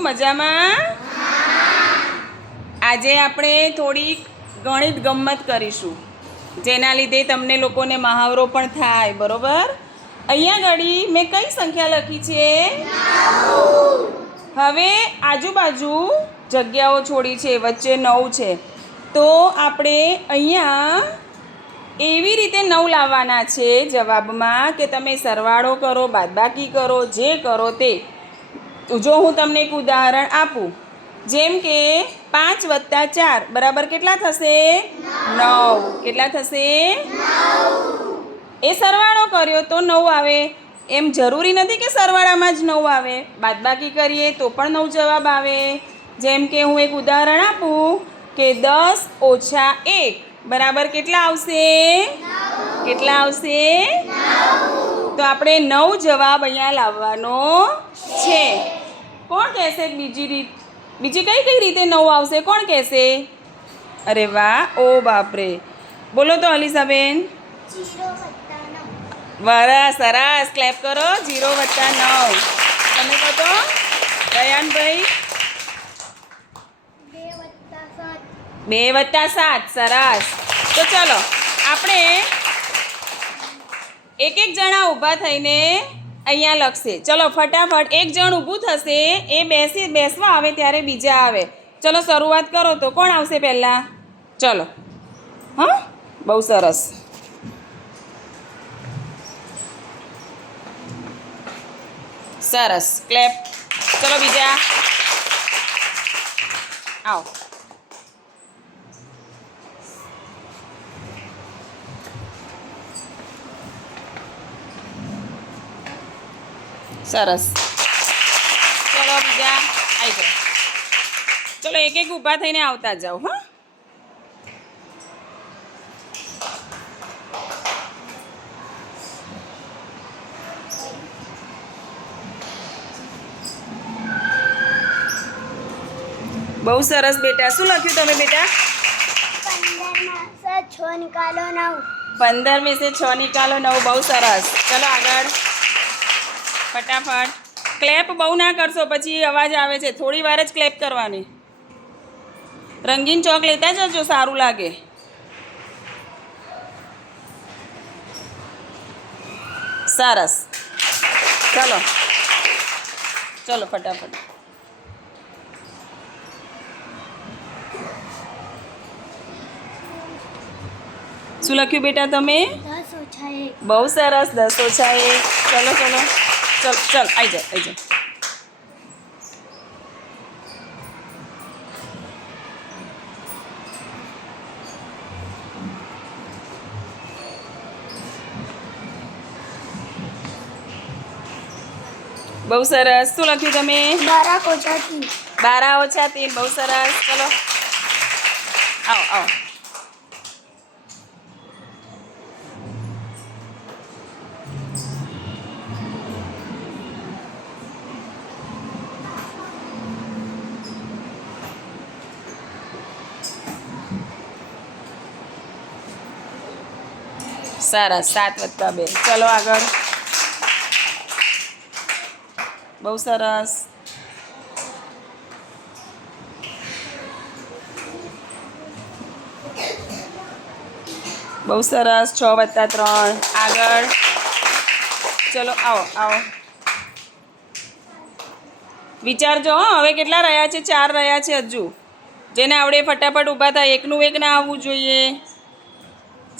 મજામાં? આજે આપણે થોડીક ગણિત ગમ્મત કરીશું. જેના લીધે તમને લોકોને મહાવરો પણ થાય, બરોબર? અહીંયા ઘડી મેં કઈ સંખ્યા લખી છે? હવે આજુબાજુ જગ્યાઓ છોડી છે, વચ્ચે નવ છે. તો આપણે અહીંયા એવી રીતે નવ લાવવાના છે જવાબમાં કે તમે સરવાળો કરો, બાદબાકી કરો, જે કરો તે. જો હું તમને એક ઉદાહરણ આપું, જેમ કે પાંચ વત્તા ચાર, બરાબર કેટલા થશે? નવ. કેટલા થશે? એ સરવાળો કર્યો તો નવ આવે. એમ જરૂરી નથી કે સરવાળામાં જ નવ આવે. બાદબાકી કરીએ તો પણ નવ જવાબ આવે. જેમ કે હું એક ઉદાહરણ આપું કે દસ ઓછા એક, બરાબર કેટલા આવશે? કેટલા આવશે? તો આપણે નવ જવાબ અહીંયા લાવવાનો છે. કોણ કહેશે બીજી રીત? બીજી કઈ કઈ રીતે નવું આવશે? કોણ કહેશે? અરે વાહ ઓ બાપરે. બોલો તો અલીસાબેન. વારા સરસ ક્લેપ કરો. જીરો વત્તા નવ. તમે કહો તો. રયાનભાઈ બે વત્તા સાત. સરસ તો ચલો આપણે એક એક જણા ઊભા થઈને અહીંયા લખશે. ચલો, ફટાફટ એક જણ ઊભું થશે, એ બેસી, બેસવા આવે ત્યારે બીજા આવે. ચલો, શરૂઆત કરો તો કોણ આવશે પહેલાં? ચલો. હા? બહુ સરસ. સરસ. ક્લેપ ચલો, બીજા. આવો. સરસ. ચલો બીજા આવી જાઓ. ચલો એક એક ઊભા થઈને આવતા જાઓ હા. બહુ સરસ બેટા. શું લખ્યું તમે બેટા? છ નિકાલો નવ. પંદર में છ નિકાલો નવ. બહુ સરસ. ચલો આગળ. ફટાફટ. ક્લેપ બહુ ના કરશો પછી અવાજ આવે છે. થોડી વાર જ ક્લેપ કરવાની. રંગીન ચોક લેતા જજો સારું લાગે. સરસ. ચલો. ચલો ફટાફટ. શું લખ્યું બેટા તમે? બહુ સરસ દસ ઓછા એક. ચલો ચલો. ચલ ચલ આવી જાય આવી જાય બહુ સરસ. શું લખ્યું તમે? બારા ઓછા તીન બારા ઓછા તીન બહુ સરસ. ચલો. આવો આવો. સરસ સાત વત્તા બે. ચલો આગળ. બહુ સરસ. બહુ સરસ, છ વત્તા ત્રણ. આગળ. ચલો, આવો આવો. વિચારજો, હો, હવે કેટલા રહ્યા છે? ચાર રહ્યા છે હજુ. જેને આવડે ફટાફટ ઊભા થાય, એકનું એક ના આવવું જોઈએ.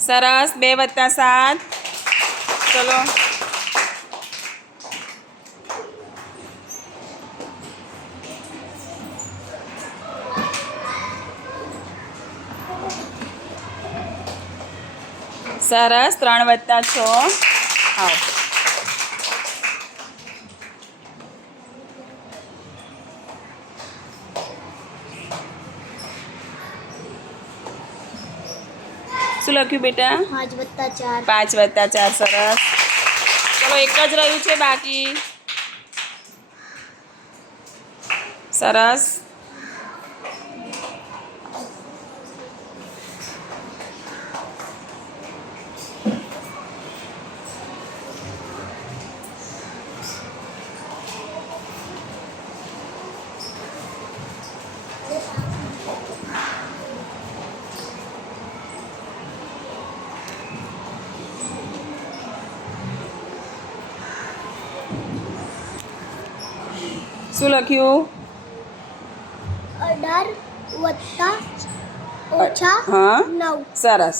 સરસ બે વત્તા સાત. ચલો. સરસ ત્રણ વત્તા છ. આવો. શું લખ્યું બેટા? પાંચ વત્તા ચાર. પાંચ વત્તા ચાર સરસ. ચલો એક જ રહ્યું છે બાકી. સરસ. શું લખ્યું? અઢાર વત્તા ઓછા હા? નવ. સરસ.